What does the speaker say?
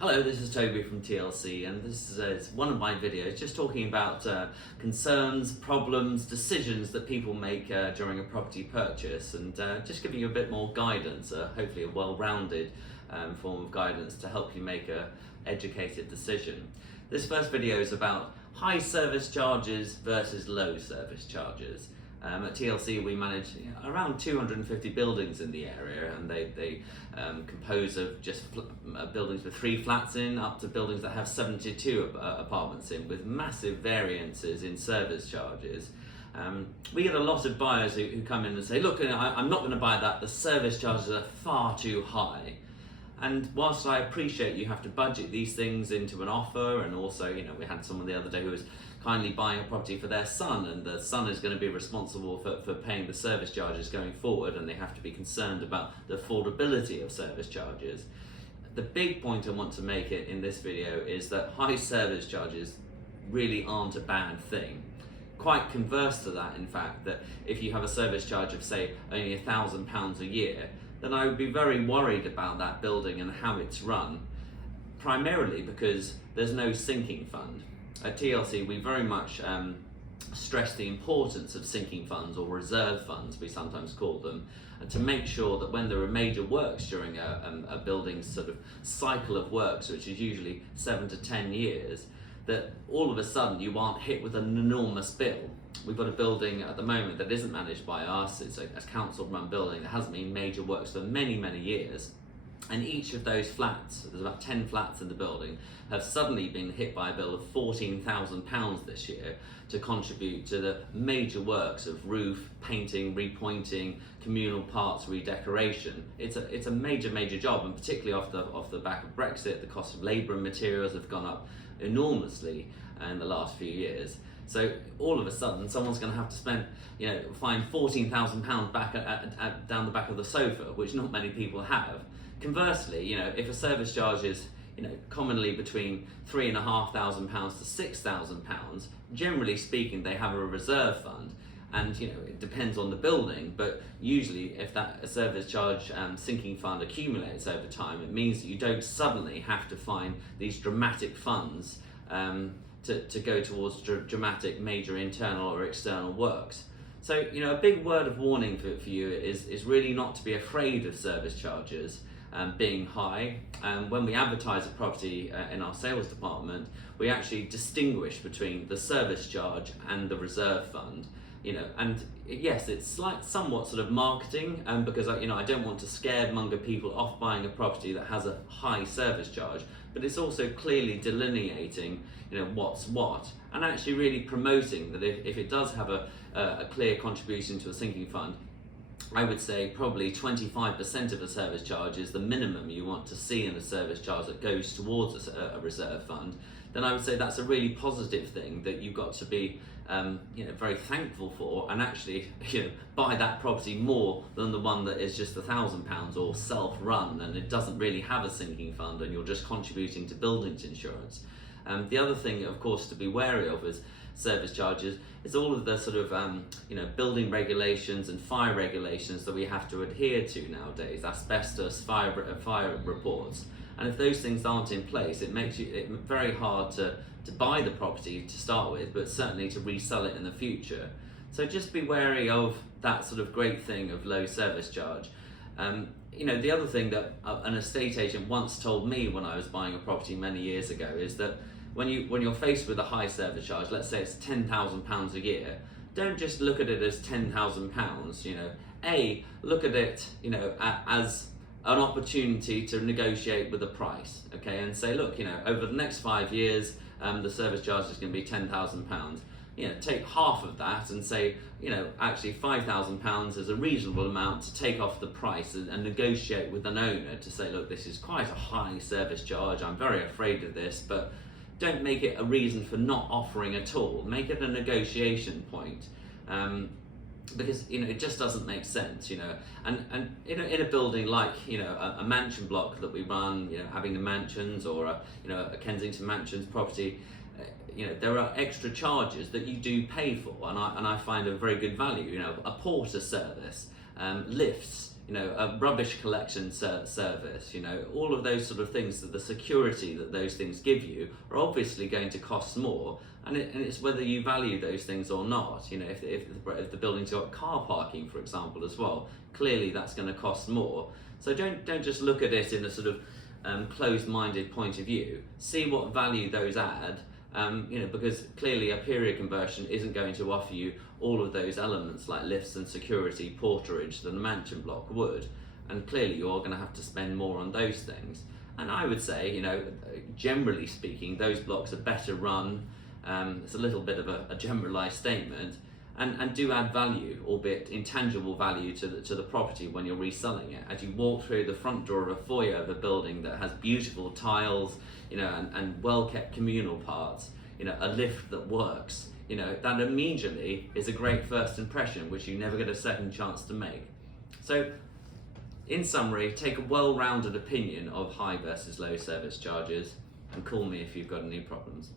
Hello, this is Toby from TLC, and this is one of my videos just talking about concerns, problems, decisions that people make during a property purchase, and just giving you a bit more guidance, hopefully a well-rounded form of guidance to help you make a educated decision. This first video is about high service charges versus low service charges. At TLC we manage around 250 buildings in the area, and they compose of just buildings with 3 flats in up to buildings that have 72 apartments in, with massive variances in service charges. We get a lot of buyers who come in and say, look, I'm not going to buy that, the service charges are far too high. And whilst I appreciate you have to budget these things into an offer, and also, we had someone the other day who was kindly buying a property for their son, and the son is going to be responsible for paying the service charges going forward, and they have to be concerned about the affordability of service charges. The big point I want to make it in this video is that high service charges really aren't a bad thing. Quite converse to that, in fact, that if you have a service charge of, say, only £1,000 a year, then I would be very worried about that building and how it's run, primarily because there's no sinking fund. At TLC, we very much stress the importance of sinking funds, or reserve funds we sometimes call them, and to make sure that when there are major works during a building's sort of cycle of works, which is usually 7 to 10 years, that all of a sudden you aren't hit with an enormous bill. We've got a building at the moment that isn't managed by us, it's a council-run building that hasn't been major works for many, many years. And each of those flats, there's about 10 flats in the building, have suddenly been hit by a bill of £14,000 this year to contribute to the major works of roof, painting, repointing, communal parts redecoration. It's a major, major job, and particularly off the back of Brexit, the cost of labour and materials have gone up enormously in the last few years. So all of a sudden, someone's going to have to find £14,000 back down the back of the sofa, which not many people have. Conversely, if a service charge is, commonly between £3,500 to £6,000, generally speaking, they have a reserve fund, and it depends on the building, but usually if that service charge sinking fund accumulates over time, it means that you don't suddenly have to find these dramatic funds to go towards dramatic major internal or external works. So, a big word of warning for you is really not to be afraid of service charges being high. When we advertise a property in our sales department, we actually distinguish between the service charge and the reserve fund. And yes, it's somewhat sort of marketing, because I don't want to scaremonger people off buying a property that has a high service charge, but it's also clearly delineating what's what, and actually really promoting that if it does have a clear contribution to a sinking fund, I would say probably 25% of a service charge is the minimum you want to see in a service charge that goes towards a reserve fund. Then I would say that's a really positive thing that you've got to be very thankful for, and actually buy that property more than the one that is just £1,000 or self-run and it doesn't really have a sinking fund and you're just contributing to buildings insurance. The other thing, of course, to be wary of is service charges is all of the sort of building regulations and fire regulations that we have to adhere to nowadays, asbestos, fire reports. And if those things aren't in place, it makes it very hard to buy the property to start with, but certainly to resell it in the future. So just be wary of that sort of great thing of low service charge. The other thing that an estate agent once told me when I was buying a property many years ago is that when you're faced with a high service charge, let's say it's £10,000 a year, don't just look at it as £10,000. Look at it, as an opportunity to negotiate with a price, okay, and say, look, over the next 5 years, the service charge is going to be £10,000. Take half of that and say, actually £5,000 is a reasonable amount to take off the price, and negotiate with an owner to say, look, this is quite a high service charge, I'm very afraid of this, but don't make it a reason for not offering at all. Make it a negotiation point. Because it just doesn't make sense, and in a building like a mansion block that we run, having the mansions, or a Kensington Mansions property, there are extra charges that you do pay for, and I find a very good value. A porter service, lifts, a rubbish collection service, all of those sort of things, that the security that those things give you are obviously going to cost more, and it's whether you value those things or not. If the building's got car parking, for example, as well, clearly that's going to cost more. So don't just look at it in a sort of closed-minded point of view. See what value those add, because clearly a period conversion isn't going to offer you all of those elements like lifts and security, porterage that a mansion block would, and clearly you're going to have to spend more on those things. And I would say, generally speaking, those blocks are better run. It's a little bit of a generalised statement, and do add value, albeit intangible value, to the property when you're reselling it. As you walk through the front door of a foyer of a building that has beautiful tiles, and well-kept communal parts, a lift that works, that immediately is a great first impression, which you never get a second chance to make. So, in summary, take a well-rounded opinion of high versus low service charges, and call me if you've got any problems.